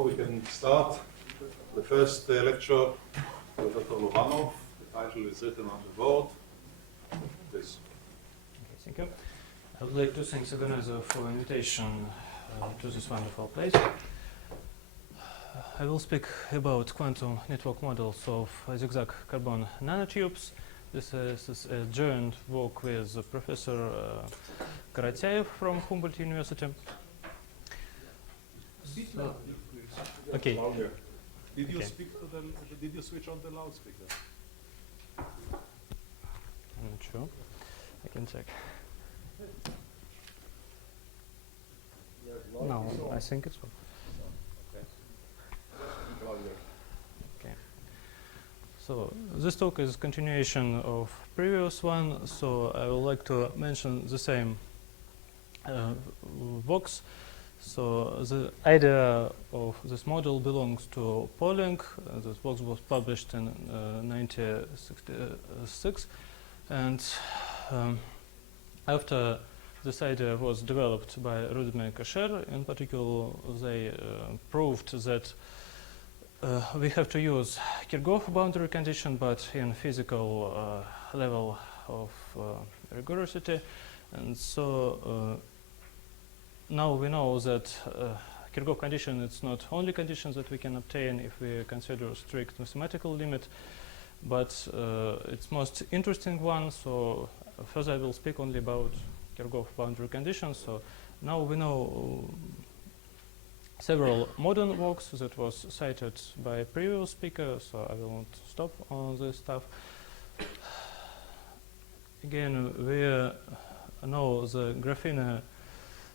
So we can start the first lecture with Dr. Lohanov. The title is written on the board. Please. Okay, thank you. I would like to thank the organizer for invitation to this wonderful place. I will speak about quantum network models of zigzag carbon nanotubes. This is a joint work with Professor Karatyaev from Humboldt University. So, okay. Did you Okay. speak to the? Did you switch on the loudspeaker? I'm not sure. I can check. No, I think it's on. Okay. So this talk is continuation of previous one. So I would like to mention the same works. So the idea of this model belongs to Pauling. This book was published in 1966, and after this idea was developed by Rudiman and Kasher, in particular, they proved that we have to use Kirchhoff boundary condition, but in physical level of rigorosity, and so. Now we know that Kirchhoff condition is not only condition that we can obtain if we consider strict mathematical limit, but it's most interesting one. So further I will speak only about Kirchhoff boundary conditions. So now we know several modern works that was cited by previous speakers, so I will not stop on this stuff. Again, we know the graphene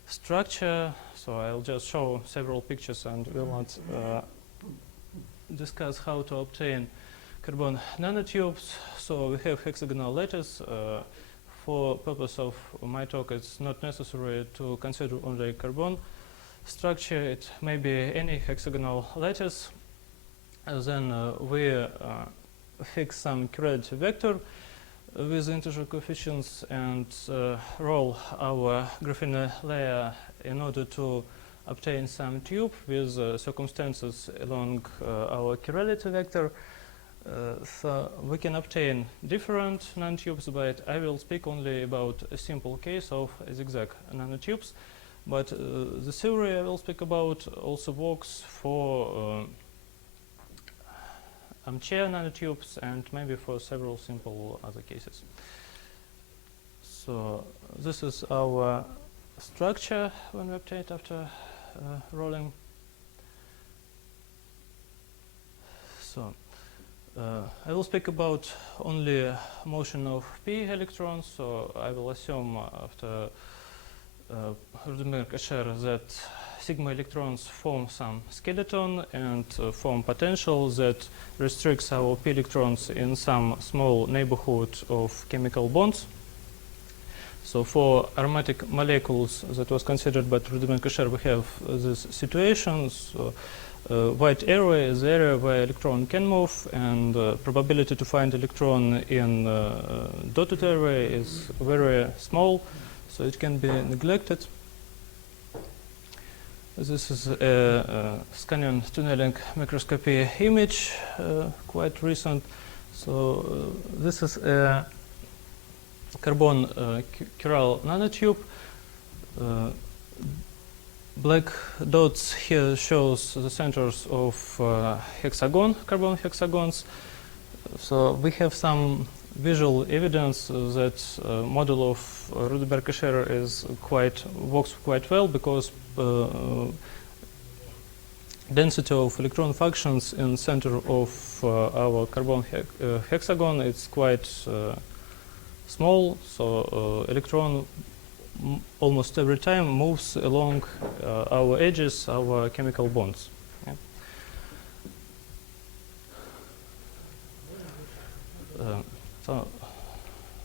structure, so I'll just show several pictures and will not discuss how to obtain carbon nanotubes. So we have hexagonal lattice. For purpose of my talk, it's not necessary to consider only carbon structure. It may be any hexagonal lattice. Then we fix some quadratic vector with integer coefficients and roll our graphene layer in order to obtain some tube with circumstances along our chirality vector. So we can obtain different nanotubes, but I will speak only about a simple case of zigzag nanotubes. But the theory I will speak about also works for armchair nanotubes and maybe for several simple other cases. So this is our structure when we obtain it after rolling. So I will speak about only motion of p electrons. So I will assume after Rudiman and Kasher that sigma electrons form some skeleton and form potential that restricts our p electrons in some small neighborhood of chemical bonds. So for aromatic molecules that was considered by Rudiman and Kasher, we have this situation. So white area is the area where electron can move, and probability to find electron in dotted area is very small, so it can be neglected. This is a scanning tunneling microscopy image, quite recent. So this is a carbon chiral nanotube. Black dots here shows the centers of carbon hexagons. So we have some visual evidence that model of Rudiman-Kasher is works quite well, because density of electron functions in center of our carbon hexagon is quite small. So electron almost every time moves along our edges, our chemical bonds. Yeah. So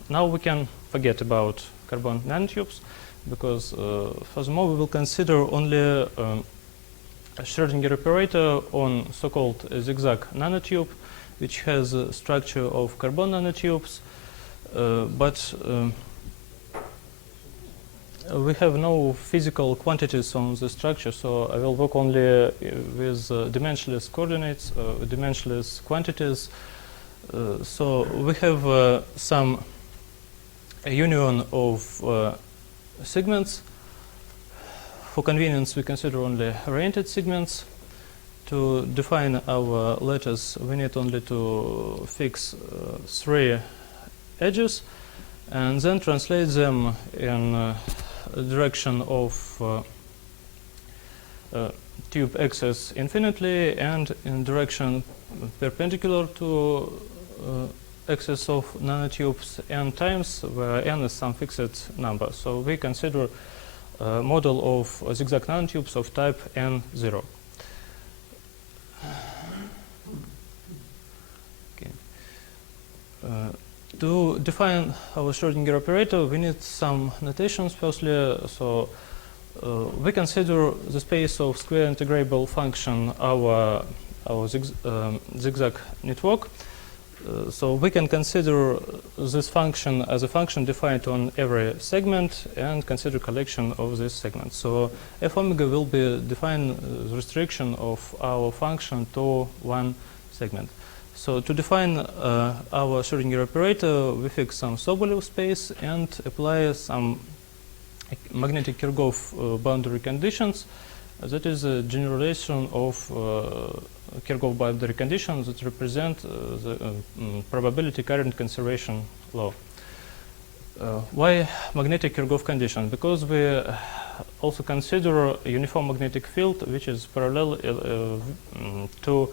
now we can forget about carbon nanotubes, because furthermore we will consider only a Schrödinger operator on so-called zigzag nanotube, which has a structure of carbon nanotubes, but we have no physical quantities on the structure, so I will work only with dimensionless coordinates, dimensionless quantities. So we have some union of segments. For convenience, we consider only oriented segments. To define our lattice, we need only to fix 3 edges and then translate them in direction of tube axis infinitely and in direction perpendicular to axis of nanotubes n times, where n is some fixed number. So we consider a model of zigzag nanotubes of type n0. Okay. To define our Schrödinger operator, we need some notations. Firstly, so we consider the space of square integrable function our zigzag network. So we can consider this function as a function defined on every segment and consider collection of these segments. So f omega will be define the restriction of our function to one segment. So to define our Schrödinger operator, we fix some Sobolev space and apply some magnetic Kirchhoff boundary conditions. That is a generalization of Kirchhoff boundary conditions that represent the probability current conservation law. Why magnetic Kirchhoff condition? Because we also consider a uniform magnetic field which is parallel to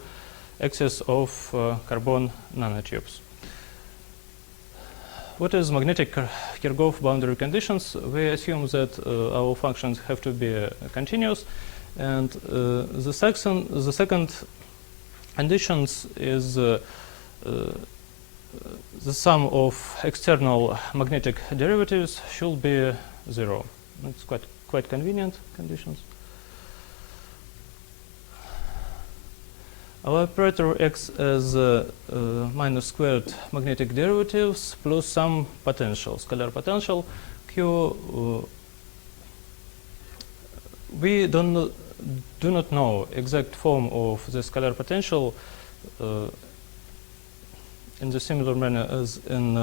axis of carbon nanotubes. What is magnetic Kirchhoff boundary conditions? We assume that our functions have to be continuous, and the second conditions is the sum of external magnetic derivatives should be 0. It's quite convenient conditions. Our operator acts as minus squared magnetic derivatives plus some potential, scalar potential Q. We do not know exact form of the scalar potential in the similar manner as in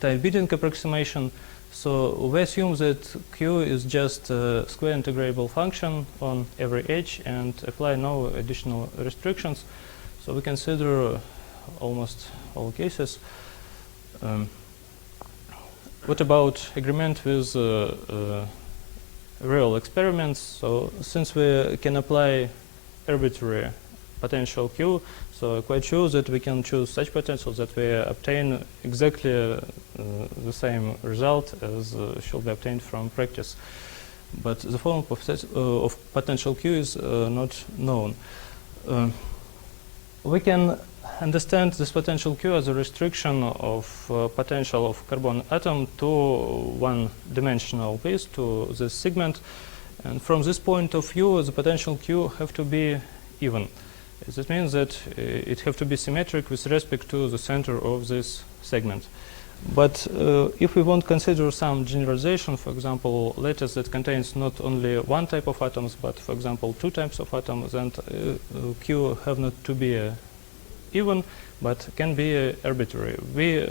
time-Bidding approximation. So we assume that Q is just a square integrable function on every edge and apply no additional restrictions. So we consider almost all cases. What about agreement with real experiments? So since we can apply arbitrary potential Q, so quite sure that we can choose such potentials that we obtain exactly the same result as should be obtained from practice. But the form of potential Q is not known. We can understand this potential Q as a restriction of potential of carbon atom to one-dimensional base, to this segment. And from this point of view, the potential Q have to be even. This means that it have to be symmetric with respect to the center of this segment. But if we want to consider some generalization, for example, lattice that contains not only one type of atoms, but for example 2 types of atoms, then Q have not to be even, but can be arbitrary. We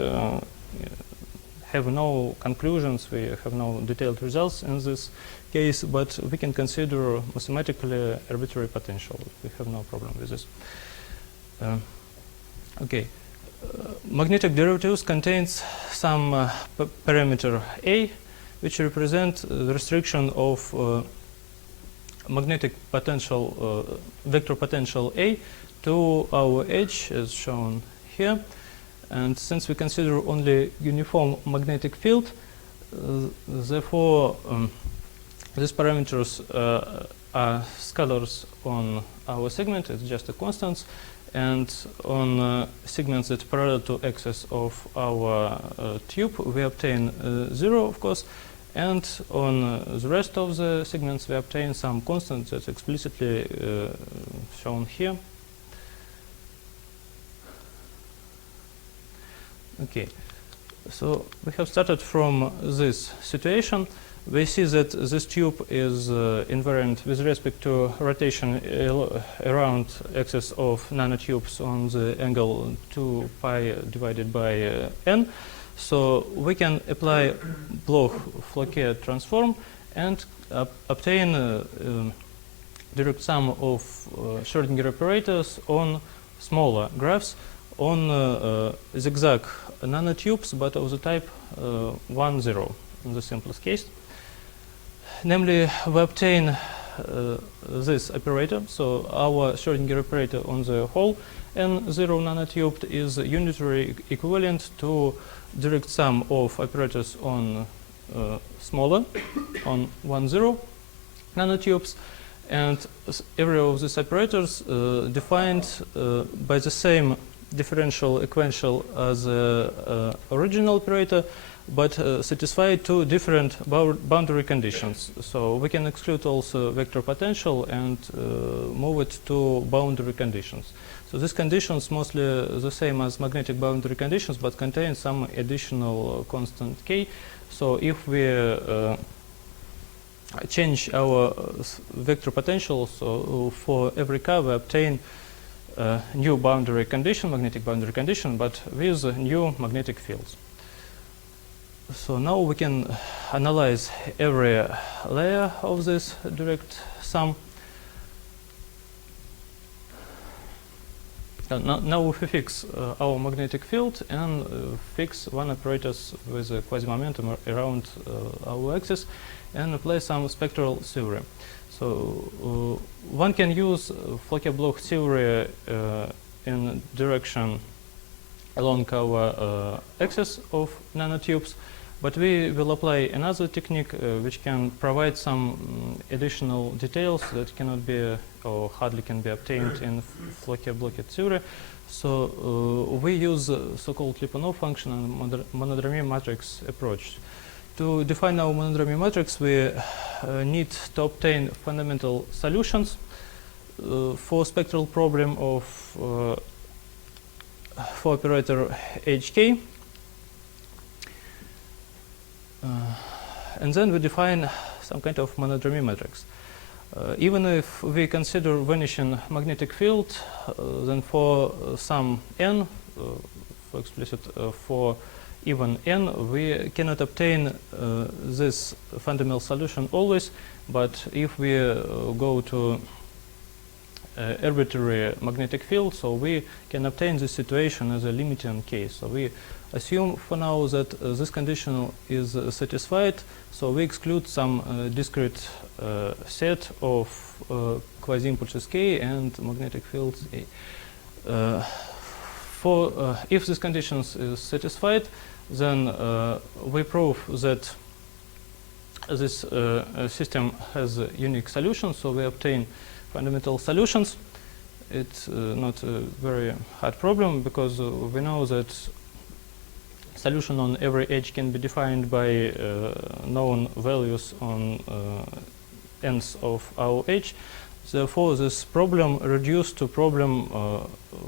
have no conclusions, we have no detailed results in this case, but we can consider mathematically arbitrary potential. We have no problem with this. Okay. Magnetic derivatives contains some parameter A, which represent the restriction of magnetic potential, vector potential A to our edge, as shown here. And since we consider only uniform magnetic field, therefore these parameters are scalars on our segment. It's just a constants. And on segments that parallel to axis of our tube, we obtain 0, of course. And on the rest of the segments, we obtain some constants that's explicitly shown here. Okay, so we have started from this situation. we see that this tube is invariant with respect to rotation around axis of nanotubes on the angle 2 pi divided by n. So we can apply Bloch-Floquet transform and obtain direct sum of Schrödinger operators on smaller graphs on zigzag nanotubes, but of the type 1, 0 in the simplest case. Namely, we obtain this operator, so our Schrödinger operator on the whole n0 nanotube is unitary equivalent to direct sum of operators on smaller, on 1, 0 nanotubes, and every of these operators defined by the same differential equential as the original operator, but satisfy two different boundary conditions. So we can exclude also vector potential and move it to boundary conditions. So these conditions mostly the same as magnetic boundary conditions, but contain some additional constant k. So if we change our vector potential, so for every k we obtain new boundary condition, magnetic boundary condition, but with new magnetic fields. So now we can analyze every layer of this direct sum. Now if we fix our magnetic field and fix one operators with a quasi-momentum around our axis and apply some spectral theory. So one can use Floquet-Bloch theory in direction along our axis of nanotubes, but we will apply another technique which can provide some additional details that cannot be or hardly can be obtained in Floquet-Bloch theory. So we use so-called Lyapunov function and monodromy matrix approach. To define our monodromy matrix, we need to obtain fundamental solutions for spectral problem of for operator hk. And then we define some kind of monodromy matrix. Even if we consider vanishing magnetic field, then for some n, for explicit for even n, we cannot obtain this fundamental solution always, but if we go to arbitrary magnetic field, so we can obtain this situation as a limiting case. So we assume for now that this condition is satisfied, so we exclude some discrete set of quasi-impulses k and magnetic fields a. If this condition is satisfied, then we prove that this system has a unique solution, so we obtain fundamental solutions. It's not a very hard problem because we know that solution on every edge can be defined by known values on ends of our edge. Therefore, this problem reduced to problem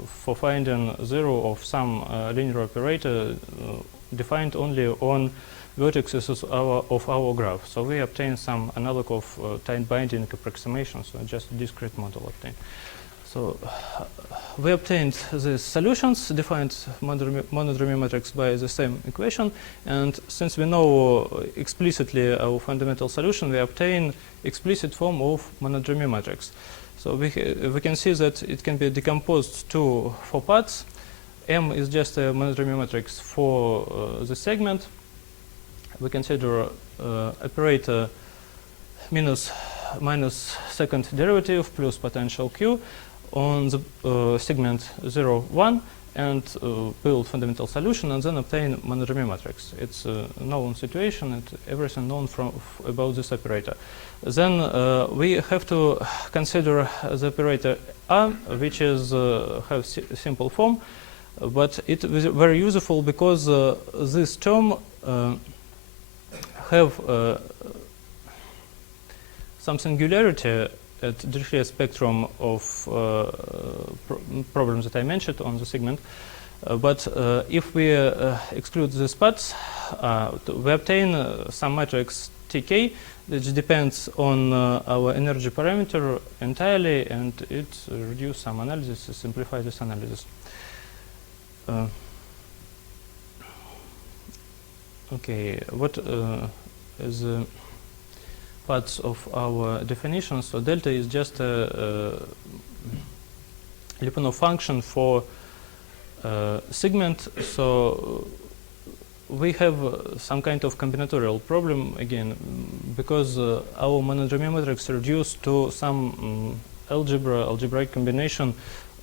for finding zero of some linear operator defined only on vertices of our graph. So we obtain some analog of time binding approximation, so just discrete model obtained. So we obtained these solutions, defined monodromy matrix by the same equation, and since we know explicitly our fundamental solution, we obtain explicit form of monodromy matrix. So we can see that it can be decomposed to 4 parts. M is just a monodromy matrix for the segment. We consider operator minus second derivative plus potential q on the segment 0, 1 and build fundamental solution and then obtain monodromy matrix. It's a known situation and everything known about this operator. Then we have to consider the operator A, which is have simple form, but it is very useful because this term have some singularity at Dirichlet spectrum of problems that I mentioned on the segment. But if we exclude these parts, we obtain some matrix Tk, which depends on our energy parameter entirely, and it reduces some analysis, simplify this analysis. Okay, what is parts of our definition? So delta is just a Lyapunov function for segment. So we have some kind of combinatorial problem again, because our monodromy matrix reduced to some algebraic combination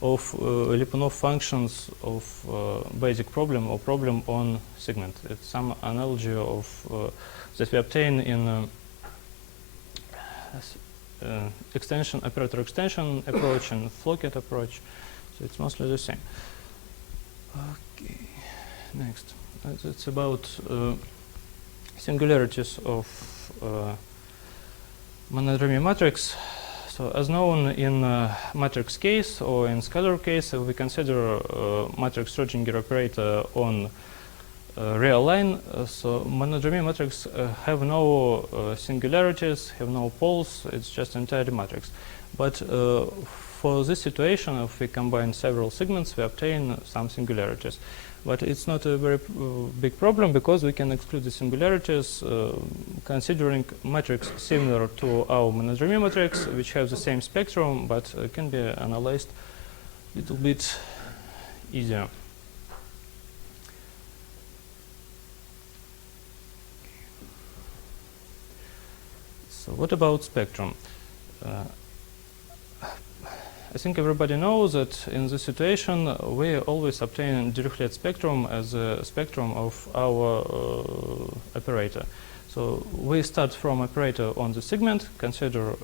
of Lyapunov functions of basic problem or problem on segment. It's some analogy of that we obtain in extension, operator extension approach and Floquet approach. So it's mostly the same. Okay, next. It's about singularities of monodromy matrix. So as known in matrix case or in scalar case, we consider matrix Schrödinger operator on real line. So monodromy matrix have no singularities, have no poles. It's just entirely matrix. But for this situation, if we combine several segments, we obtain some singularities. But it's not a very big problem, because we can exclude the singularities considering matrix similar to our monodromy matrix, which have the same spectrum, but can be analyzed a little bit easier. So what about spectrum? I think everybody knows that in this situation we always obtain Dirichlet spectrum as a spectrum of our operator. So we start from operator on the segment, consider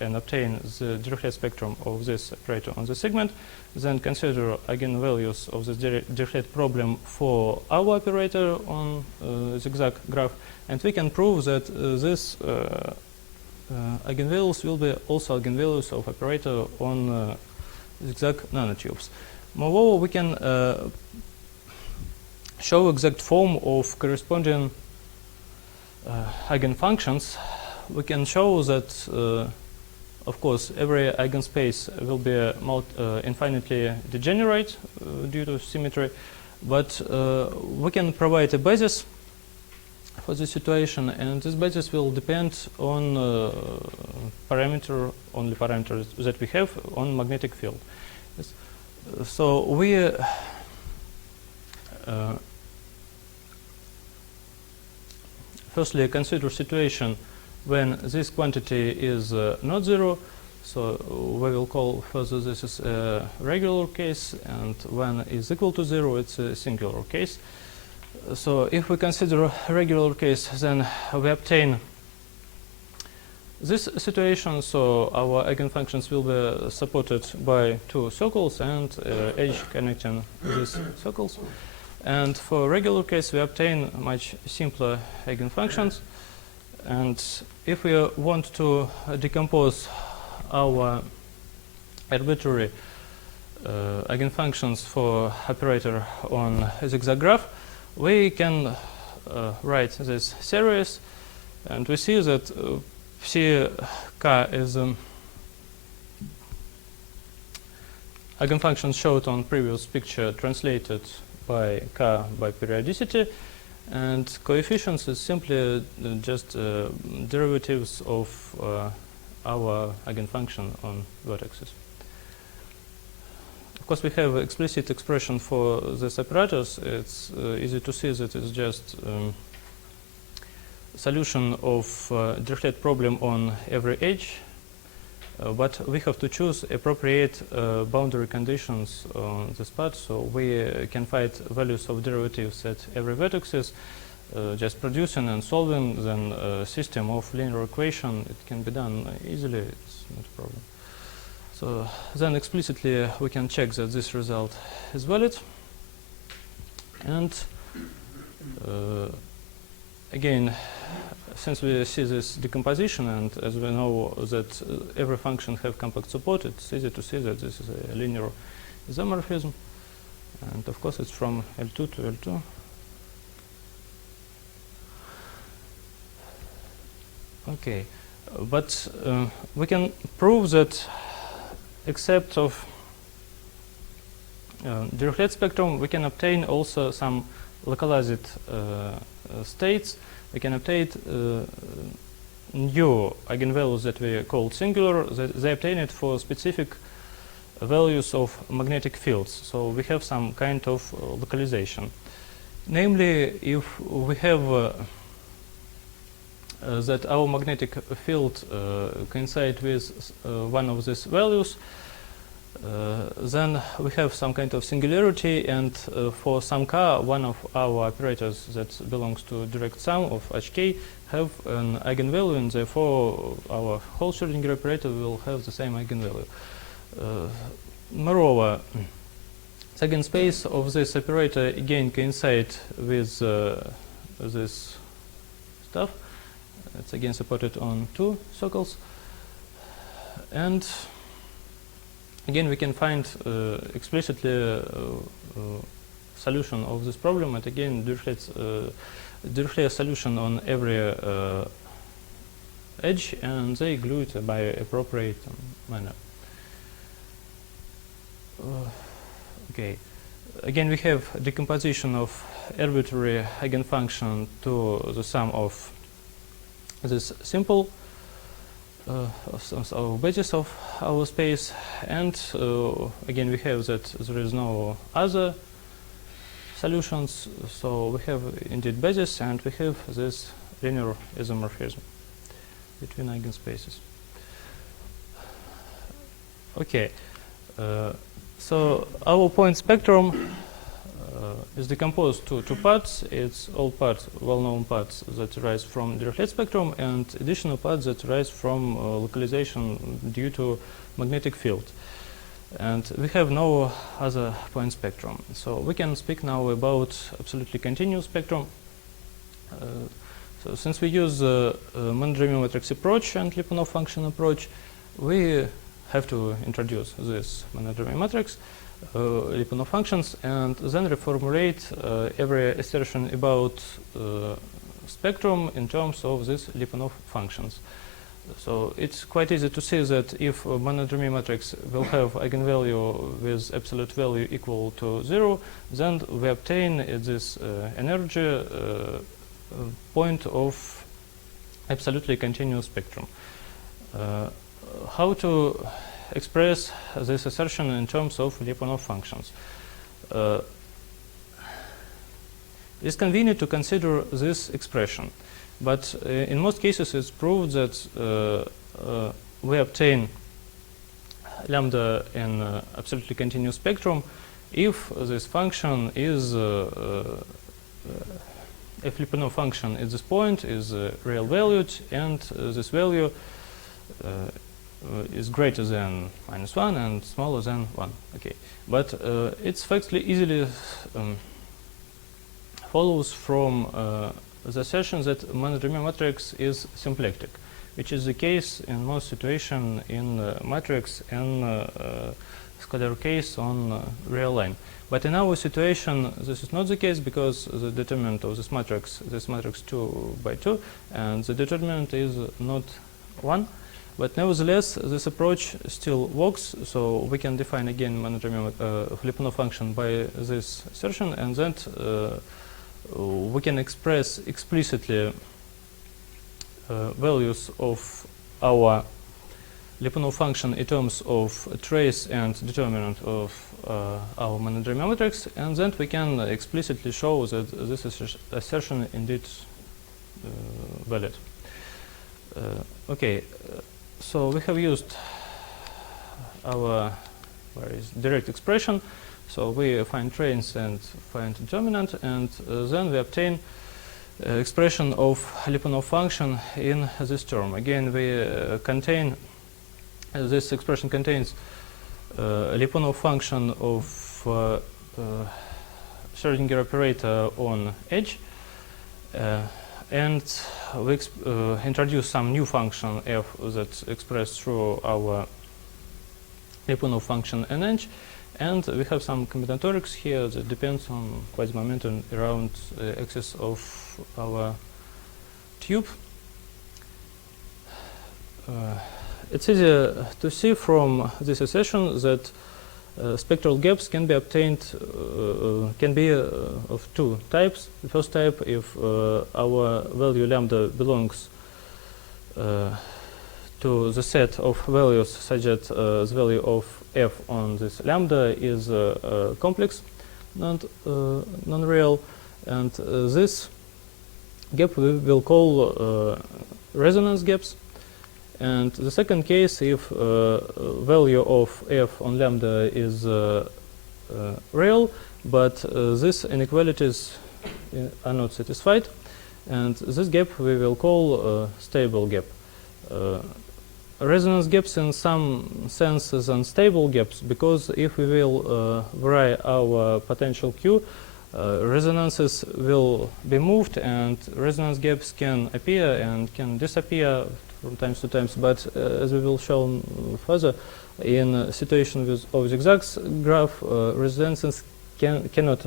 and obtain the Dirichlet spectrum of this operator on the segment, then consider eigenvalues of the Dirichlet problem for our operator on zigzag graph, and we can prove that this eigenvalues will be also eigenvalues of operator on zigzag nanotubes. Moreover, we can show exact form of corresponding eigenfunctions. We can show that, of course, every eigenspace will be infinitely degenerate due to symmetry, but we can provide a basis for this situation, and this basis will depend on only parameters that we have on magnetic field. Yes. So we firstly consider situation when this quantity is not zero. So we will call further this is a regular case, and when is equal to zero, it's a singular case. So if we consider a regular case, then we obtain this situation. So our eigenfunctions will be supported by two circles and edge connecting these circles. And for regular case, we obtain much simpler eigenfunctions. And if we want to decompose our arbitrary eigenfunctions for operator on a zigzag graph, we can write this series, and we see that psi k is eigenfunctions showed on previous picture translated by k by periodicity, and coefficients is simply just derivatives of our eigenfunction on vertices. Of course, we have explicit expression for this apparatus. It's easy to see that it's just solution of Dirichlet problem on every edge, but we have to choose appropriate boundary conditions on this part, so we can find values of derivatives at every vertices, just producing and solving then a system of linear equation. It can be done easily, it's not a problem. So then explicitly we can check that this result is valid. And again, since we see this decomposition, and as we know that every function have compact support, it's easy to see that this is a linear isomorphism. And of course it's from L2 to L2. Okay, but we can prove that except of Dirichlet spectrum, we can obtain also some localized states. We can obtain new eigenvalues that we call singular. They obtain it for specific values of magnetic fields. So we have some kind of localization. Namely, if we have that our magnetic field coincides with one of these values, then we have some kind of singularity, and for some k, one of our operators that belongs to direct sum of hk have an eigenvalue, and therefore our whole Schrödinger operator will have the same eigenvalue. Moreover, second space of this operator again coincides with this stuff. It's again supported on two circles, and again we can find explicitly solution of this problem, and again Dirichlet solution on every edge, and they glue it by appropriate manner. Okay, again we have decomposition of arbitrary eigenfunction to the sum of this simple basis of our space, and again we have that there is no other solutions, so we have indeed basis, and we have this linear isomorphism between eigenspaces. Okay, so our point spectrum is decomposed to two parts. It's all parts, well-known parts that arise from Dirichlet spectrum, and additional parts that arise from localization due to magnetic field. And we have no other point spectrum. So we can speak now about absolutely continuous spectrum. So since we use the monodromy matrix approach and Lyapunov function approach, we have to introduce this monodromy matrix, Lyapunov functions, and then reformulate every assertion about spectrum in terms of these Lyapunov functions. So it's quite easy to see that if a monodromy matrix will have eigenvalue with absolute value equal to 0, then we obtain this energy point of absolutely continuous spectrum. How to express this assertion in terms of Lyapunov functions? It's convenient to consider this expression, but in most cases it's proved that we obtain lambda in absolutely continuous spectrum if this function is if Lyapunov function at this point is real valued, and this value is greater than -1 and smaller than 1. Okay, but it's factually easily follows from the assertion that monodromy matrix is symplectic, which is the case in most situations in matrix and scalar case on real line. But in our situation, this is not the case, because the determinant of this matrix 2 by 2, and the determinant is not 1. But nevertheless, this approach still works, so we can define again monodromy Lyapunov function by this assertion, and then we can express explicitly values of our Lyapunov function in terms of trace and determinant of our monodromy matrix, and then we can explicitly show that this assertion indeed valid. Okay. So we have used our direct expression. So we find trace and find determinant, and then we obtain expression of Lyapunov function in this term. Again, we contain this expression contains Lyapunov function of Schrödinger operator on edge. And we introduce some new function f that's expressed through our Lyapunov function nh, and we have some combinatorics here that depends on quasi momentum around the axis of our tube. It's easy to see from this assertion that spectral gaps can be obtained, can be of two types. The first type, if our value lambda belongs to the set of values such that the value of f on this lambda is complex, non-real, and this gap we will call resonance gaps. And the second case, if value of f on lambda is real, but these inequalities are not satisfied, and this gap we will call stable gap. Resonance gaps in some sense is unstable gaps, because if we will vary our potential Q, resonances will be moved, and resonance gaps can appear and can disappear from times to times. But as we will show further, in a situation with of zigzags graph, resonances cannot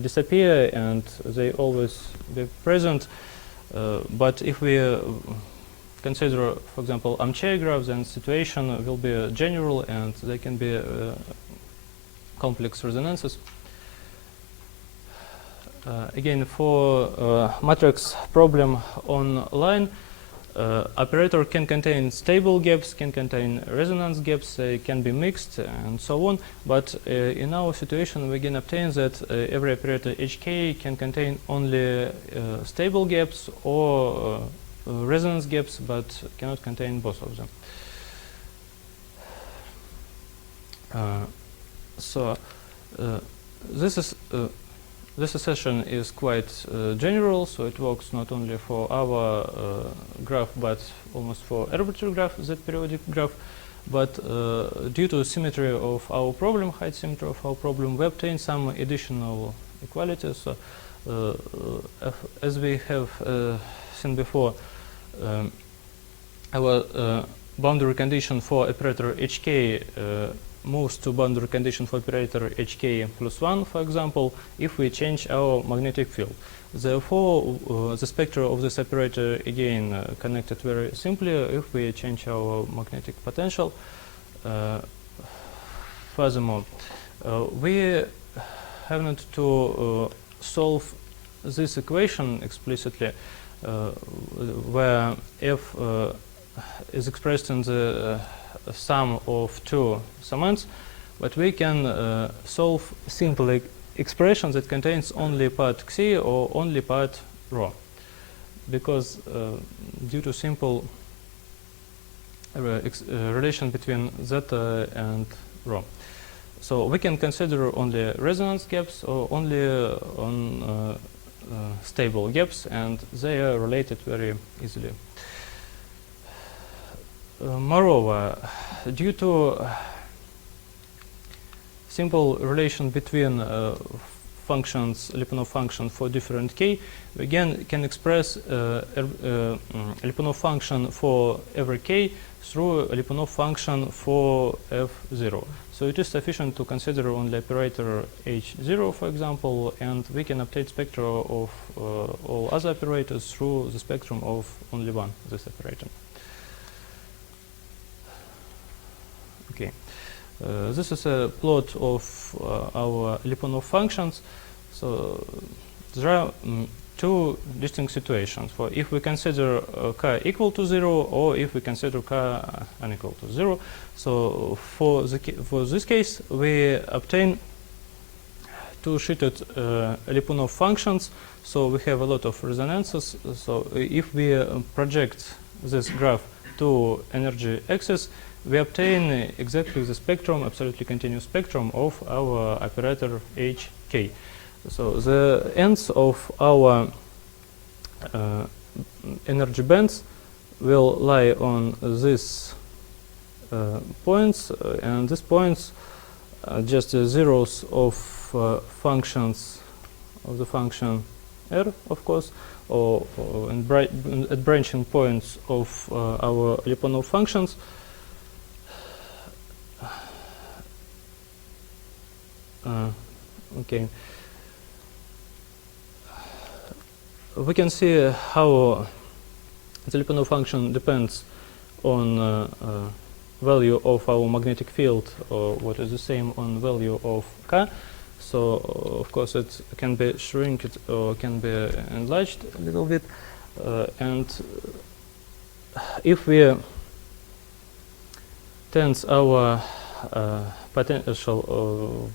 disappear, and they always be present. But if we consider, for example, armchair graphs, then situation will be general, and they can be complex resonances. Again, for matrix problem on line, operator can contain stable gaps, can contain resonance gaps, they can be mixed, and so on. But in our situation, we can obtain that every operator HK can contain only stable gaps or resonance gaps, but cannot contain both of them. This assertion is quite general, so it works not only for our graph, but almost for arbitrary graph, that periodic graph. But due to symmetry of our problem, height symmetry of our problem, we obtain some additional equalities. So, as we have seen before, our boundary condition for operator HK moves to boundary condition for operator HK plus 1, for example, if we change our magnetic field. Therefore, the spectra of this operator again connected very simply if we change our magnetic potential. Furthermore, we have not to solve this equation explicitly, where f is expressed in the sum of two summands, but we can solve simple expression that contains only part xi or only part rho, because due to simple relation between zeta and rho. So we can consider only resonance gaps or only on stable gaps, and they are related very easily. Moreover, due to simple relation between functions, Lyapunov function for different k, we again can express Lyapunov function for every k through Lyapunov function for f0. So it is sufficient to consider only operator h0, for example, and we can obtain spectra of all other operators through the spectrum of only one, this operator. Okay, this is a plot of our Lyapunov functions. So there are two distinct situations for if we consider k equal to 0 or if we consider k unequal to 0. So for this case, we obtain two sheeted Lyapunov functions. So we have a lot of resonances. So if we project this graph to energy axis, we obtain exactly the spectrum, absolutely continuous spectrum of our operator HK. So the ends of our energy bands will lie on these points, and these points are just the zeros of functions of the function R, of course, or at branching points of our Lyapunov functions. Okay. We can see how the Lyapunov function depends on value of our magnetic field, or what is the same on value of K. So of course it can be shrinked or can be enlarged a little bit, and if we tense our potential,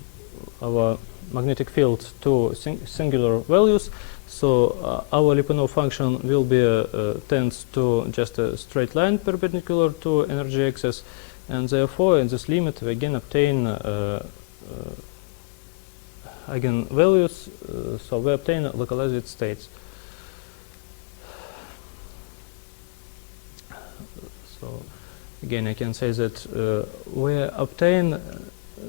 our magnetic field to singular values, so our Lyapunov function will be tensed to just a straight line perpendicular to energy axis, and therefore in this limit we again obtain eigenvalues, so we obtain localized states. So again I can say that we obtain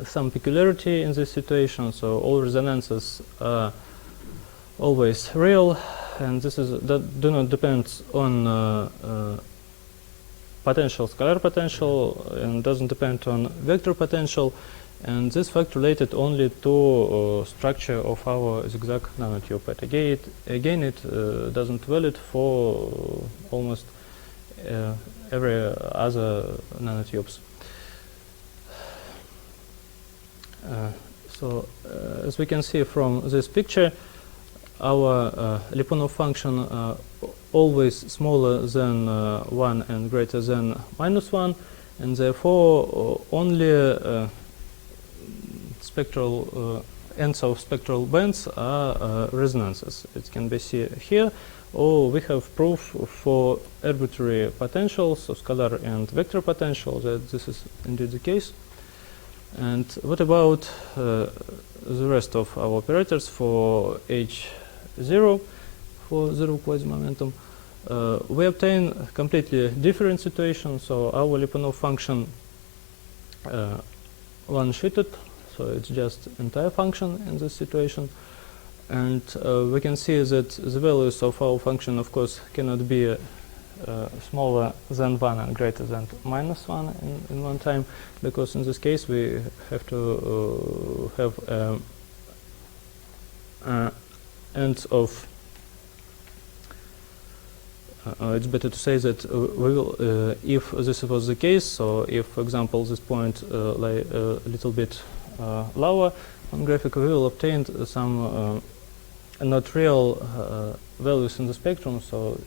some peculiarity in this situation, so all resonances are always real, and this is that do not depend on potential, scalar potential, and doesn't depend on vector potential, and this fact related only to structure of our zigzag nanotube. But again it doesn't valid for almost every other nanotubes. So as we can see from this picture, our Lyapunov function always smaller than 1 and greater than -1, and therefore only spectral ends of spectral bands are resonances. It can be seen here, or we have proof for arbitrary potentials, so scalar and vector potential, that this is indeed the case. And what about the rest of our operators for H0, for zero quasi momentum? We obtain a completely different situation, so our Lyapunov function one-sheeted, so it's just entire function in this situation. And we can see that the values of our function, of course, cannot be smaller than 1 and greater than -1 in one time, because in this case we have to have ends of it's better to say that we will, if this was the case, so if, for example, this point lay a little bit lower on graphic, we will obtain some not real values in the spectrum, so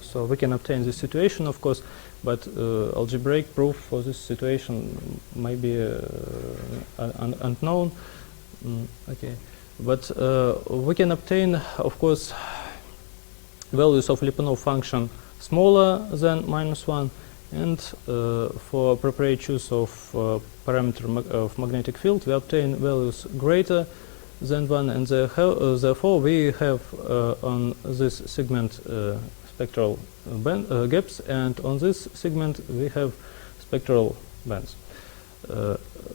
so we can obtain this situation, of course, but algebraic proof for this situation might be unknown. Okay, but we can obtain, of course, values of Lyapunov function smaller than -1, and for appropriate choice of parameter of magnetic field, we obtain values greater than 1, and therefore we have on this segment spectral gaps, and on this segment we have spectral bands.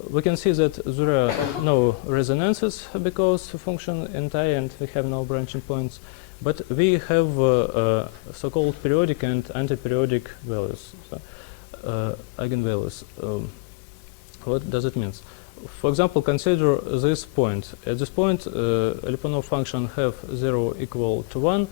We can see that there are no resonances because the function entire and we have no branching points, but we have so-called periodic and antiperiodic values, so, eigenvalues. What does it mean? For example, consider this point. At this point, Lyapunov function have 0 equal to 1,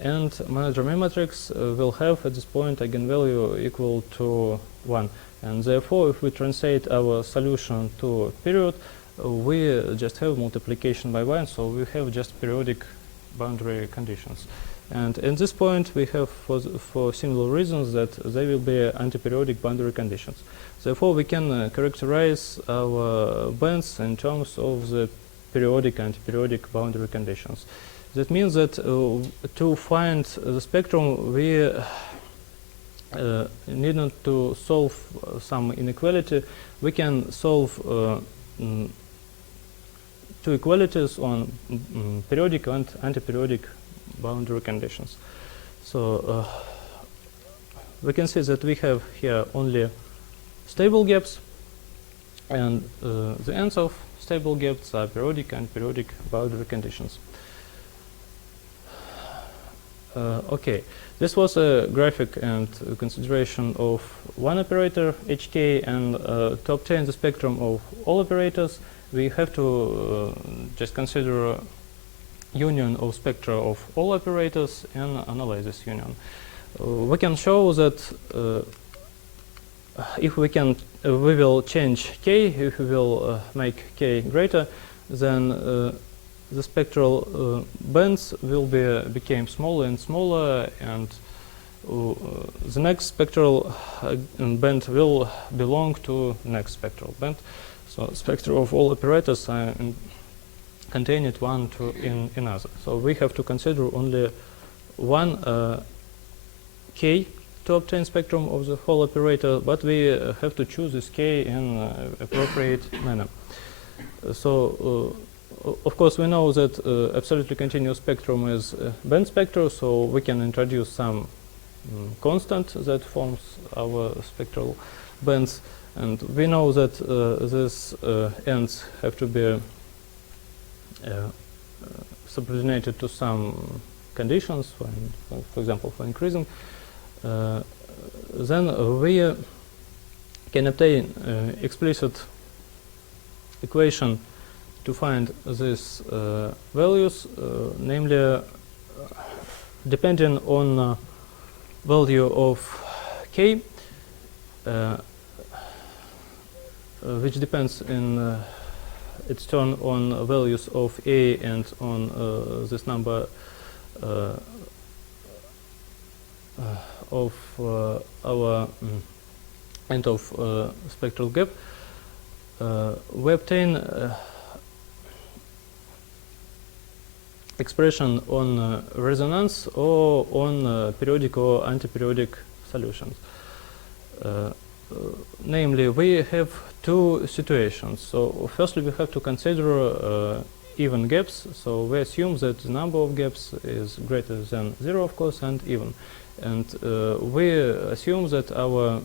and monodromy matrix will have at this point eigenvalue equal to 1. And therefore, if we translate our solution to period, we just have multiplication by 1, so we have just periodic boundary conditions. And at this point, we have, for similar reasons, that they will be antiperiodic boundary conditions. Therefore, we can characterize our bands in terms of the periodic and antiperiodic boundary conditions. That means that to find the spectrum, we need not to solve some inequality. We can solve two equalities on periodic and antiperiodic boundary conditions. So we can see that we have here only stable gaps, and the ends of stable gaps are periodic and periodic boundary conditions. Okay, this was a graphic and consideration of one operator, HK, and to obtain the spectrum of all operators, we have to just consider union of spectra of all operators and analyze this union. we can show that if we will change k, if we will make k greater, then the spectral bands will become smaller and smaller, and the next spectral band will belong to next spectral band. So spectra of all operators are contained one to in another. So we have to consider only one k to obtain spectrum of the whole operator, but we have to choose this k in appropriate manner. So of course we know that absolutely continuous spectrum is band spectrum, so we can introduce some constant that forms our spectral bands, and we know that these ends have to be subordinated to some conditions, for example, for increasing. Then we can obtain explicit equation to find these values, namely depending on value of k, which depends in its turn on values of a and on this number of our end of spectral gap. We obtain expression on resonance or on periodic or antiperiodic solutions. Namely, we have two situations. So firstly, we have to consider even gaps. So we assume that the number of gaps is greater than 0, of course, and even. And we assume that our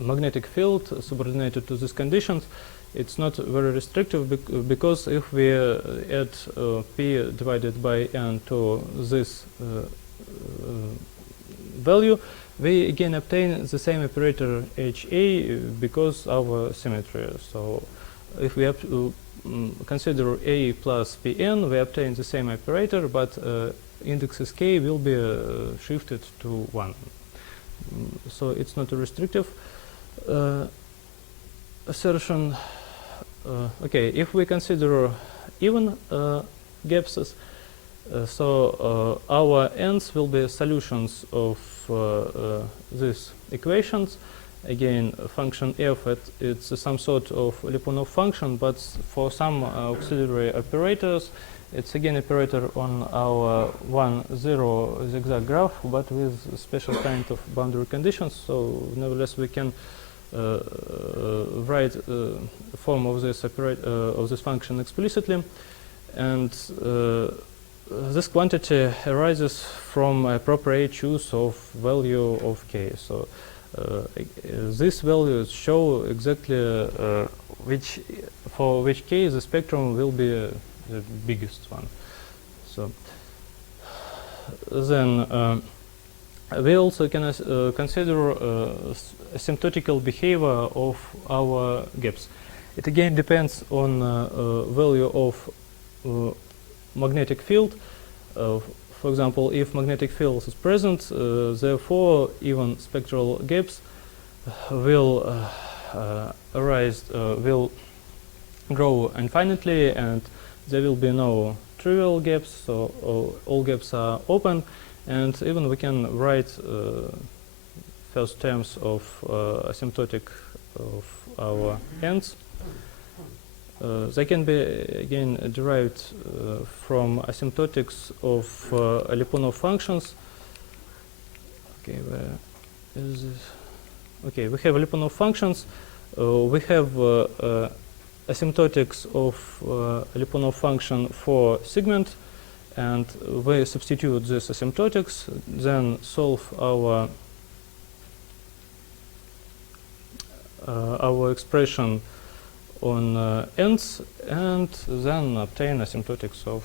magnetic field subordinated to these conditions, it's not very restrictive, because if we add p divided by n to this value, we again obtain the same operator HA because our symmetry. So if we have to consider A plus Pn, we obtain the same operator, but indexes k will be shifted to 1. So it's not a restrictive assertion. Okay, if we consider even gaps, so our ends will be solutions of these equations. Again, function f, it's some sort of Lyapunov function, but for some auxiliary operators, it's again operator on our 1-0 zigzag graph, but with special kind of boundary conditions. So nevertheless, we can write form of this of this function explicitly, and this quantity arises from appropriate choice of value of k. So these values show exactly for which k the spectrum will be the biggest one. So then we also can consider asymptotical behavior of our gaps. It again depends on value of magnetic field. For example, if magnetic field is present, therefore even spectral gaps will will grow infinitely, and there will be no trivial gaps, so all gaps are open, and even we can write first terms of asymptotic of our ends. They can be again derived from asymptotics of Lyapunov functions. Okay, where is this? Okay, we have Lyapunov functions. We have asymptotics of Lyapunov function for segment, and we substitute this asymptotics, then solve our expression on ends, and then obtain asymptotics of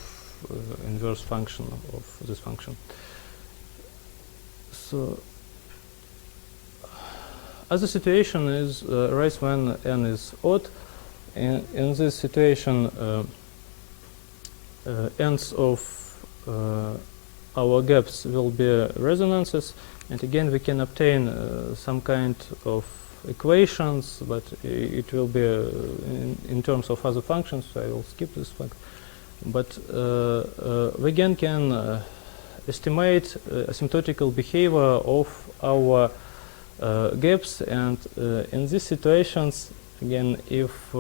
inverse function of this function. So other situation is arises when n is odd. In this situation, ends of our gaps will be resonances, and again we can obtain some kind of equations, but it will be in terms of other functions, so I will skip this fact. But we again can estimate asymptotical behavior of our gaps, and in these situations, again, if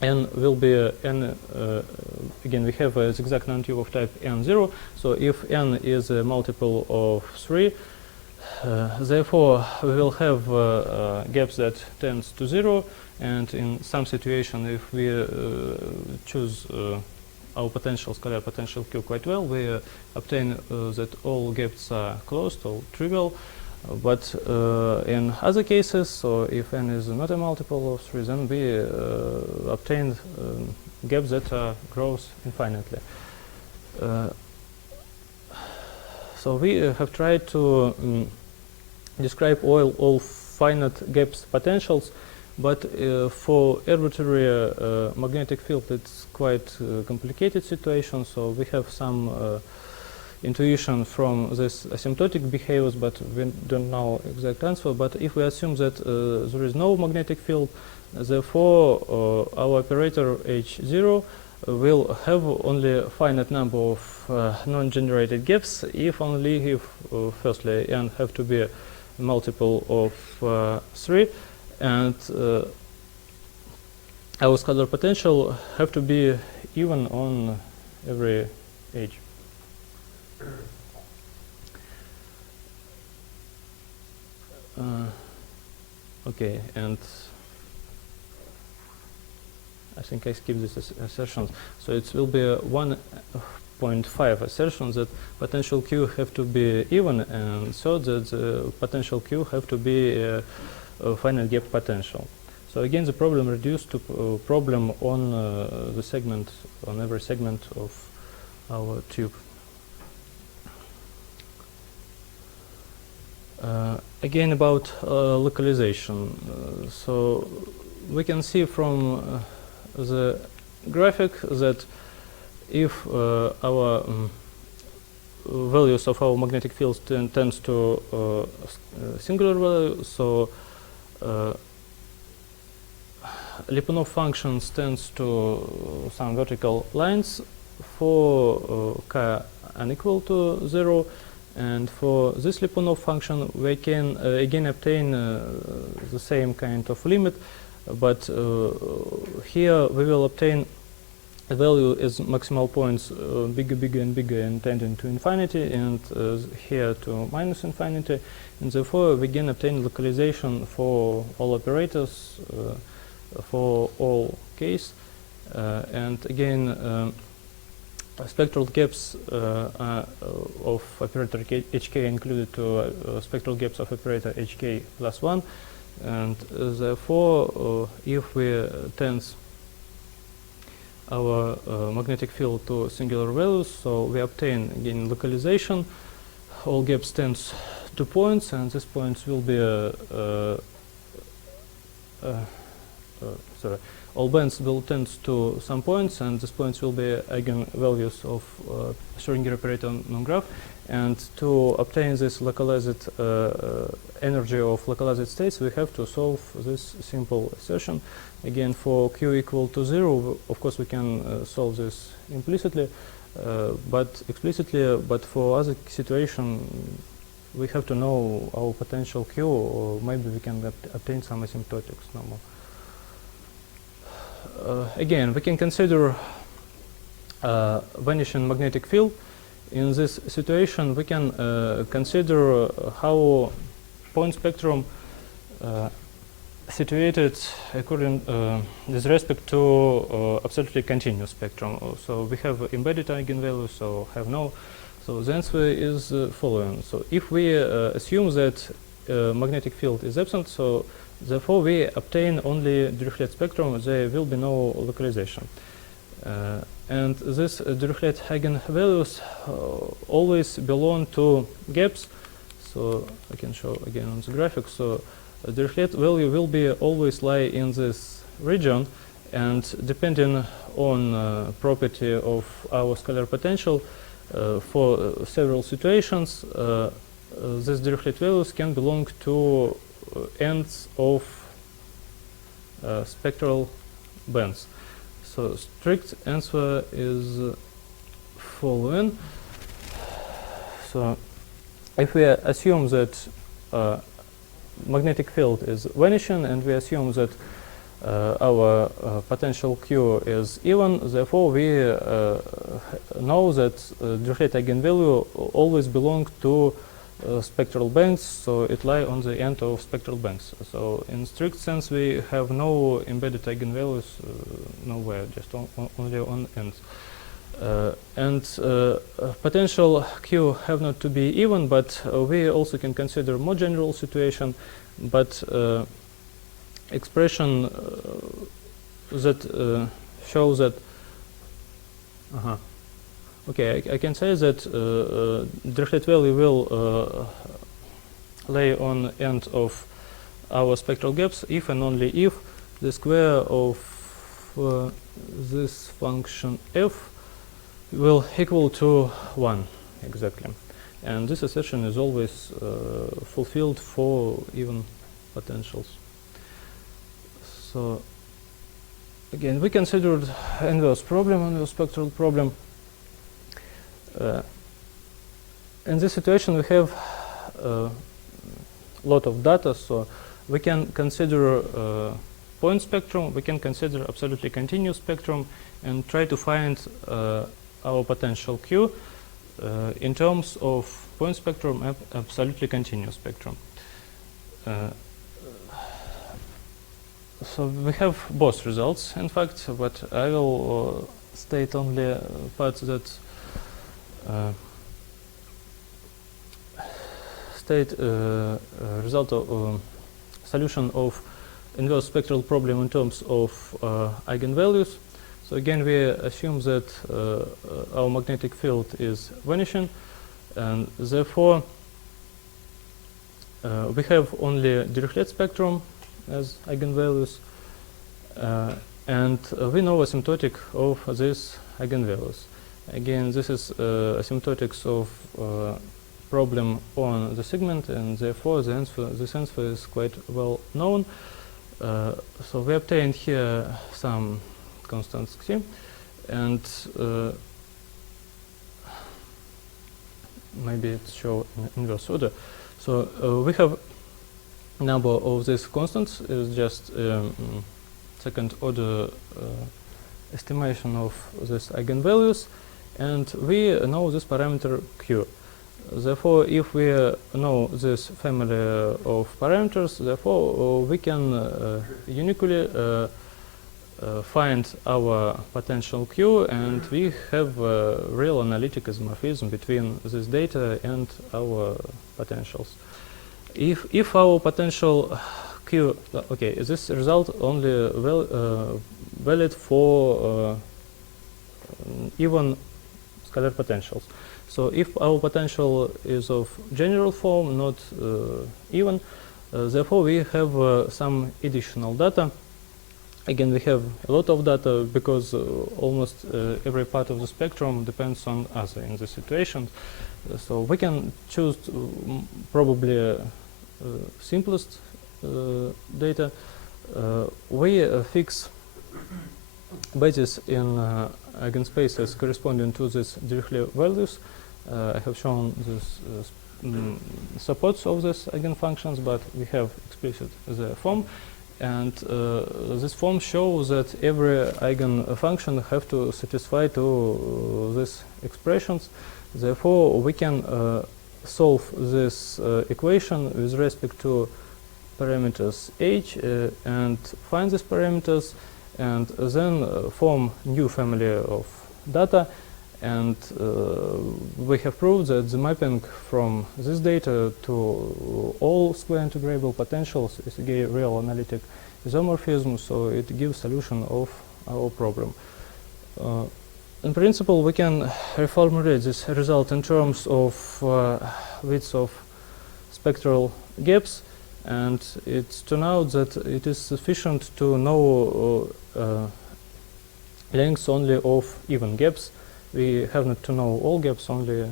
n will be n, again we have a zigzag nanotube of type n0, so if n is a multiple of 3, therefore we will have gaps that tends to 0, and in some situation if we choose our potential, scalar potential Q quite well, we obtain that all gaps are closed or trivial. But in other cases, so if n is not a multiple of 3, then we obtain gaps that grows infinitely. So we have tried to describe all finite gaps potentials, but for arbitrary magnetic field it's quite a complicated situation, so we have some intuition from this asymptotic behaviors, but we don't know exact answer. But if we assume that there is no magnetic field, therefore our operator H0 will have only a finite number of non-generated gaps, if only if firstly n have to be a multiple of 3, and our scalar potential have to be even on every edge. Okay, and I think I skipped this assertion. So it will be 1.5 assertion that potential Q have to be even, and so that the potential Q have to be a finite gap potential. So again, the problem reduced to problem on the segment, on every segment of our tube. Again, about localization. So we can see from the graphic that if our values of our magnetic fields tends to singular value, so Lyapunov function tends to some vertical lines for k unequal to 0. And for this Lyapunov function, we can again obtain the same kind of limit, but here we will obtain a value as maximal points bigger and bigger and tending to infinity, and here to minus infinity, and therefore we can obtain localization for all operators for all case, and again spectral gaps of operator HK included to spectral gaps of operator HK plus 1, and therefore if we tense our magnetic field to singular values, so we obtain again localization. All gaps tends to points, and these points will be all bands will tend to some points, and these points will be eigenvalues of Schrödinger operator non-graph. And to obtain this localized energy of localized states, we have to solve this simple assertion. Again, for Q equal to 0, of course we can solve this implicitly, but explicitly. But for other situation, we have to know our potential Q, or maybe we can obtain some asymptotics no more. Again, we can consider vanishing magnetic field. In this situation, we can consider how point spectrum situated according with respect to absolutely continuous spectrum. So we have embedded eigenvalues, so have no. So the answer is following. So if we assume that magnetic field is absent, so therefore we obtain only Dirichlet spectrum, there will be no localization. And these Dirichlet eigenvalues always belong to gaps. So I can show again on the graphic. So Dirichlet value will be always lie in this region, and depending on property of our scalar potential, For several situations, these Dirichlet values can belong to ends of spectral bands. So strict answer is following. So if we assume that magnetic field is vanishing, and we assume that our potential Q is even, therefore we know that Dirichlet eigenvalue always belong to spectral bands, so it lies on the end of spectral bands. So in strict sense we have no embedded eigenvalues nowhere, just only on ends. And potential Q have not to be even, but we also can consider more general situation, but expression that shows that okay, I can say that Dirichlet value will lay on end of our spectral gaps if and only if the square of this function f will equal to 1 exactly. And this assertion is always fulfilled for even potentials. So again, we considered inverse problem, inverse spectral problem. In this situation we have a lot of data, so we can consider point spectrum, we can consider absolutely continuous spectrum, and try to find our potential Q in terms of point spectrum and absolutely continuous spectrum. So we have both results, in fact, but I will state only parts that state result of solution of inverse spectral problem in terms of eigenvalues. So again, we assume that our magnetic field is vanishing, and therefore we have only Dirichlet spectrum as eigenvalues, and we know asymptotic of these eigenvalues. Again, this is asymptotics of problem on the segment, and therefore this answer is quite well known. So we obtained here some constants Xi, and maybe it's shown in inverse order. So we have number of these constants is just second order estimation of these eigenvalues, and we know this parameter Q. Therefore, if we know this family of parameters, therefore we can uniquely find our potential Q, and we have a real analytic isomorphism between this data and our potentials. If our potential Q, okay, this result only valid for even scalar potentials. So if our potential is of general form, not even, therefore we have some additional data. Again, we have a lot of data because almost every part of the spectrum depends on other in this situation. So we can choose probably simplest data. We fix basis in eigenspaces corresponding to these Dirichlet values. I have shown this supports of these eigenfunctions, but we have explicit the form, and this form shows that every eigenfunction have to satisfy to these expressions. Therefore, we can solve this equation with respect to parameters h and find these parameters, and then form new family of data. And we have proved that the mapping from this data to all square integrable potentials is a real analytic isomorphism, so it gives solution of our problem. In principle, we can reformulate this result in terms of width of spectral gaps, and it turns out that it is sufficient to know lengths only of even gaps, we have not to know all gaps, only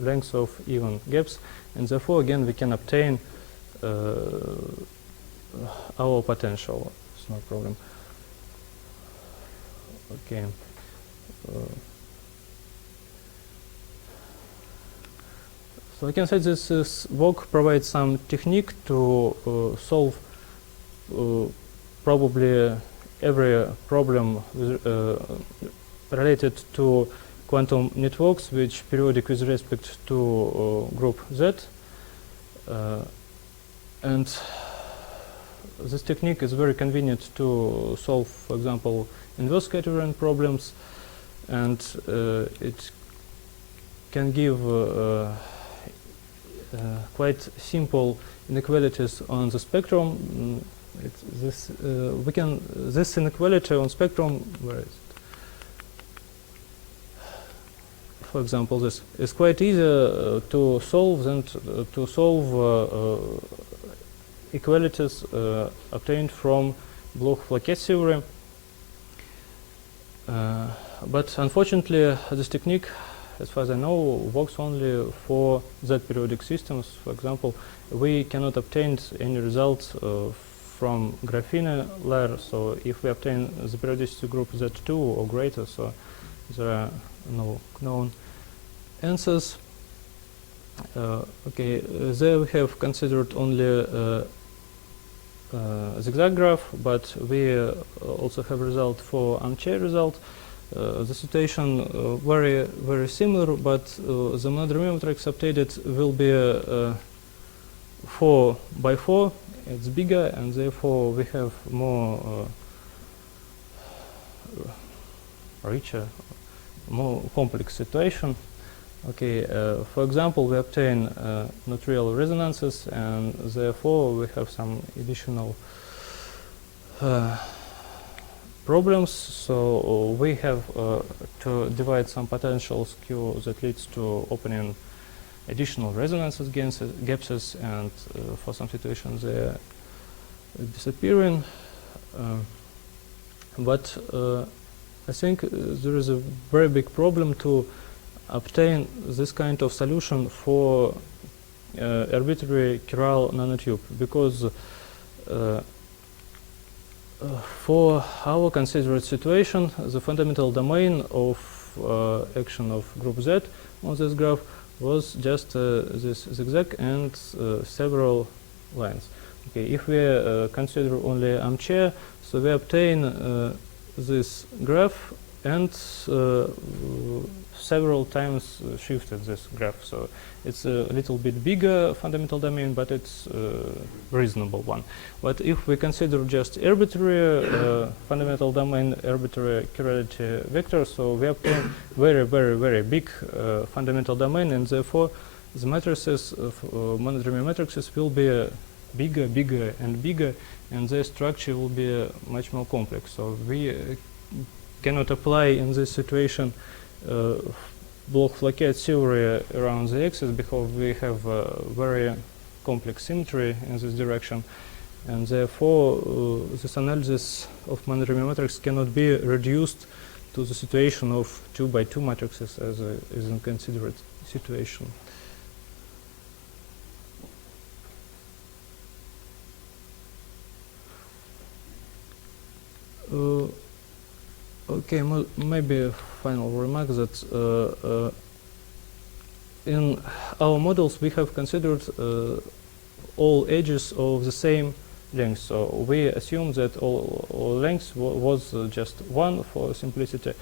length of even gaps, and therefore again we can obtain our potential. It's no problem. Okay. So I can say this work provides some technique to solve probably every problem related to quantum networks which periodic with respect to group Z. And this technique is very convenient to solve, for example, inverse scattering problems, and it can give quite simple inequalities on the spectrum. This inequality on spectrum, where is it? For example, this is quite easy to solve than to solve equalities obtained from Bloch-Flaquet theory. But unfortunately, this technique, as far as I know, works only for Z-periodic systems. For example, we cannot obtain any results from graphene layer. So if we obtain the periodicity group Z2 or greater, so there are no known answers. Okay, there we have considered only zigzag graph, but we also have result for armchair result. The situation very similar, but the monodromy matrix obtained will be 4 by 4. It's bigger, and therefore we have more richer, more complex situation. Okay, for example, we obtain not real resonances, and therefore we have some additional problems. So we have to divide some potentials Q that leads to opening additional resonances gaps, and for some situations they are disappearing. But I think there is a very big problem to obtain this kind of solution for arbitrary chiral nanotube, because for our considered situation, the fundamental domain of action of group Z on this graph was just this zigzag and several lines. Okay, if we consider only armchair, so we obtain this graph and several times shifted this graph. So it's a little bit bigger fundamental domain, but it's a reasonable one. But if we consider just arbitrary fundamental domain, arbitrary chirality vector, so we obtain very big fundamental domain, and therefore the matrices of monodromy matrices will be bigger and bigger, and their structure will be much more complex. So we cannot apply in this situation Bloch-Flaquet theory around the axis, because we have very complex symmetry in this direction, and therefore this analysis of monodromy matrix cannot be reduced to the situation of 2 by 2 matrices as is in considered situation. Okay, maybe a final remark that in our models we have considered all edges of the same length. So we assume that all lengths was just 1 for simplicity.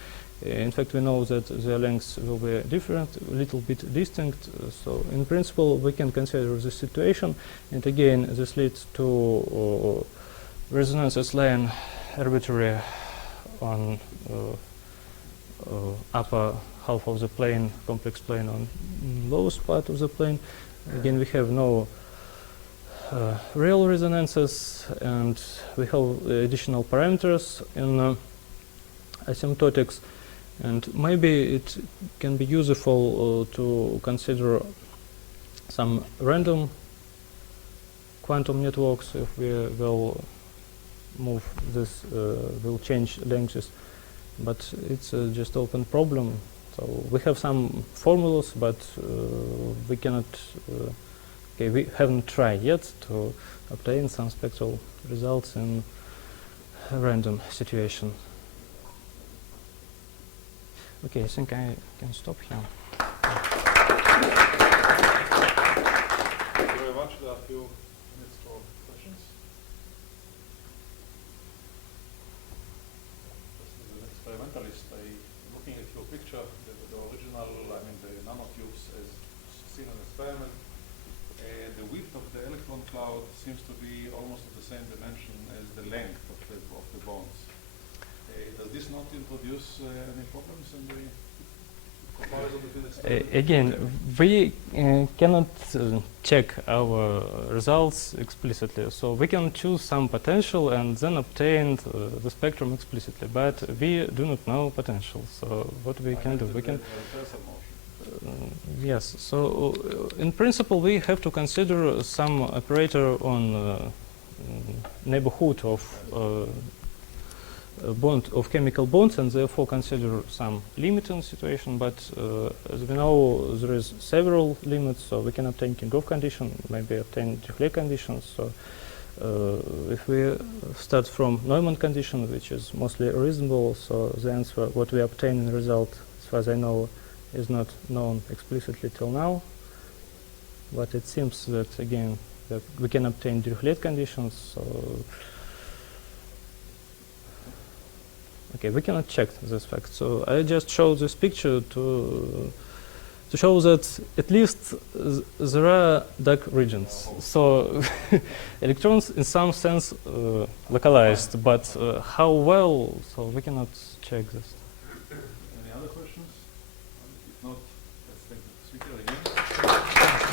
In fact, we know that their lengths will be different, a little bit distinct. So in principle, we can consider this situation. And again, this leads to resonances lying arbitrary on upper half of the plane, complex plane on lowest part of the plane. Again, we have no real resonances, and we have additional parameters in asymptotics, and maybe it can be useful to consider some random quantum networks if we will move this, will change lengths, but it's just open problem, So we have some formulas, but we cannot, okay, we haven't tried yet to obtain some spectral results in a random situation. Okay, I think I can stop here. Thank you very much. There are a few minutes for questions. Just as an experimentalist, looking at your picture, the original, the nanotubes as seen in experiment, the width of the electron cloud seems to be almost of the same dimension as the length of the bonds. Does this not introduce any problems in the comparison between the experiment? Again, we cannot check our results explicitly, so we can choose some potential and then obtain the spectrum explicitly, but we do not know potential. So what we can do? We can. Yes. So in principle, we have to consider some operator on neighborhood of bond of chemical bonds, and therefore consider some limiting situation. But as we know, there is several limits, so we can obtain Kirchhoff condition, maybe obtain Dirichlet conditions. So if we start from Neumann condition, which is mostly reasonable, so the answer, what we obtain in the result, as far as I know, is not known explicitly till now. But it seems that again that we can obtain Dirichlet conditions. So okay, we cannot check this fact. So I just showed this picture to show that at least there are dark regions. So electrons, in some sense, localized, but how well? So we cannot check this. Any other questions? If not, let's thank the speaker again.